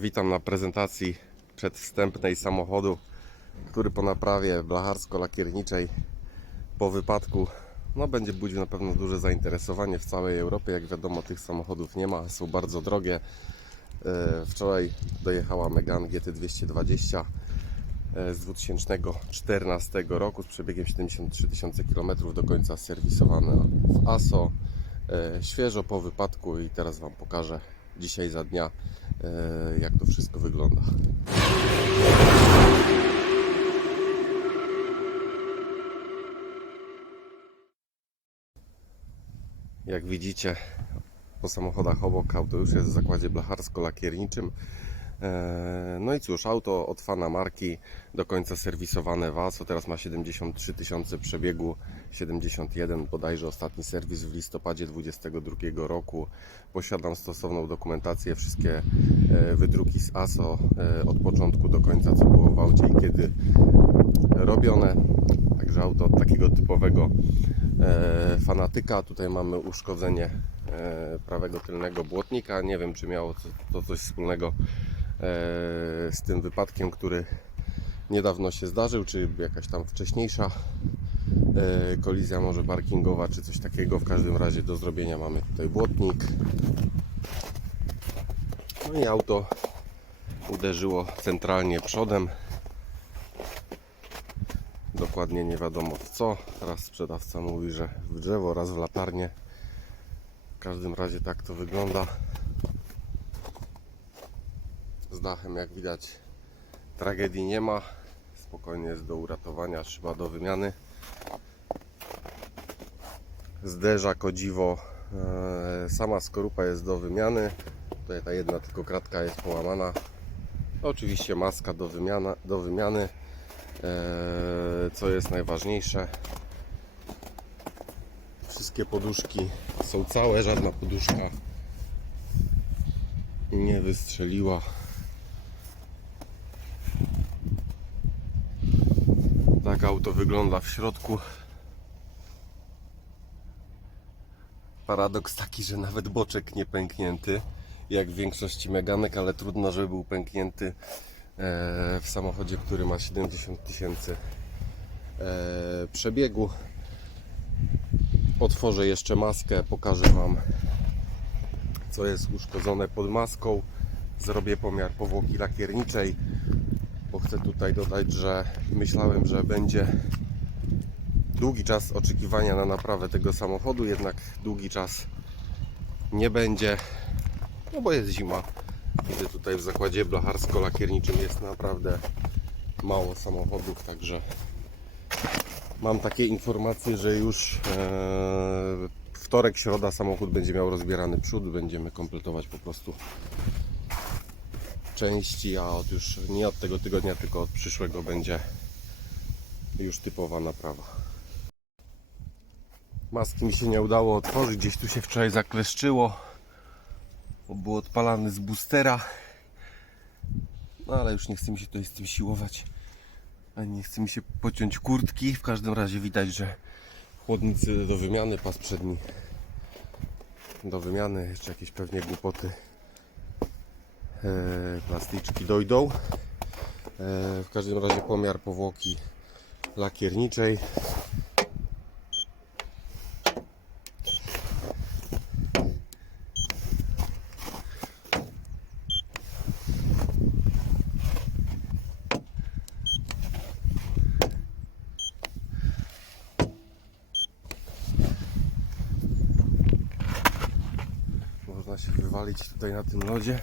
Witam na prezentacji przedwstępnej samochodu, który po naprawie blacharsko-lakierniczej po wypadku no, będzie budził na pewno duże zainteresowanie w całej Europie. Jak wiadomo, tych samochodów nie ma, są bardzo drogie. E, Wczoraj dojechała Megane GT220 e, z 2014 roku z przebiegiem 73 tysiące km do końca serwisowana w ASO. E, Świeżo po wypadku i teraz Wam pokażę dzisiaj za dnia e, jak to wszystko wygląda. Jak widzicie po samochodach obok auto już jest w zakładzie blacharsko-lakierniczym. E, No i cóż, auto od fana marki do końca serwisowane w ASO. Teraz ma 73 tysiące przebiegu, 71 bodajże ostatni serwis w listopadzie 2022 roku. Posiadam stosowną dokumentację, wszystkie e, wydruki z ASO e, od początku do końca, co było w aucie i kiedy robione. Także auto od takiego typowego fanatyka. Tutaj mamy uszkodzenie prawego tylnego błotnika. Nie wiem, czy miało to, coś wspólnego z tym wypadkiem, który niedawno się zdarzył, czy jakaś tam wcześniejsza e, kolizja może parkingowa, czy coś takiego. W każdym razie do zrobienia mamy tutaj błotnik. No i auto uderzyło centralnie przodem. Dokładnie nie wiadomo w co. Raz sprzedawca mówi, że w drzewo, raz w latarnię. W każdym razie tak to wygląda. Z dachem jak widać tragedii nie ma. Spokojnie jest do uratowania, szyba do wymiany. Zderzak o dziwo. e, Sama skorupa jest do wymiany. Tutaj ta jedna tylko kratka jest połamana. Oczywiście maska do, wymiana, do wymiany. Eee, co jest najważniejsze wszystkie poduszki są całe, żadna poduszka nie wystrzeliła tak auto wygląda w środku paradoks taki, że nawet boczek nie pęknięty jak w większości Meganek, ale trudno, żeby był pęknięty e, w samochodzie, który ma 70 tysięcy e, przebiegu. Otworzę jeszcze maskę, pokażę Wam co jest uszkodzone pod maską. Zrobię pomiar powłoki lakierniczej, bo chcę tutaj dodać, że myślałem, że będzie długi czas oczekiwania na naprawę tego samochodu, jednak długi czas nie będzie, no bo jest zima. Widzę tutaj w zakładzie blacharsko-lakierniczym jest naprawdę mało samochodów, także mam takie informacje, że już e, wtorek, środa samochód będzie miał rozbierany przód, będziemy kompletować po prostu części, a od już nie od tego tygodnia, tylko od przyszłego będzie już typowa naprawa. Maski mi się nie udało otworzyć, gdzieś tu się wczoraj zakleszczyło, bo był odpalany z boostera. No ale już nie chce mi się tutaj z tym siłować, ani nie chce mi się pociąć kurtki. W każdym razie widać, że chłodnicy do wymiany, pas przedni do wymiany, jeszcze jakieś pewnie głupoty e, plasticzki dojdą. E, w każdym razie pomiar powłoki lakierniczej. Można się wywalić tutaj na tym lodzie.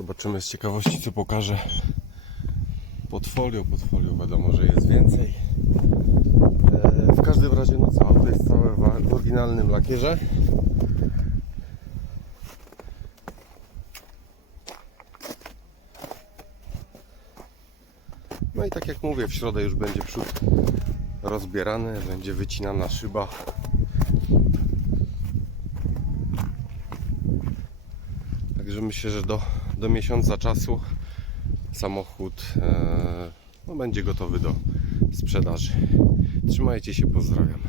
Zobaczymy z ciekawości co pokaże. Pod folią wiadomo, że jest więcej. E, W każdym razie oryginalnym lakierze. No i tak jak mówię, w środę już będzie przód rozbierany, będzie wycinana szyba. Także myślę, że do, do miesiąca czasu samochód e, no, będzie gotowy do sprzedaży. Trzymajcie się, pozdrawiam.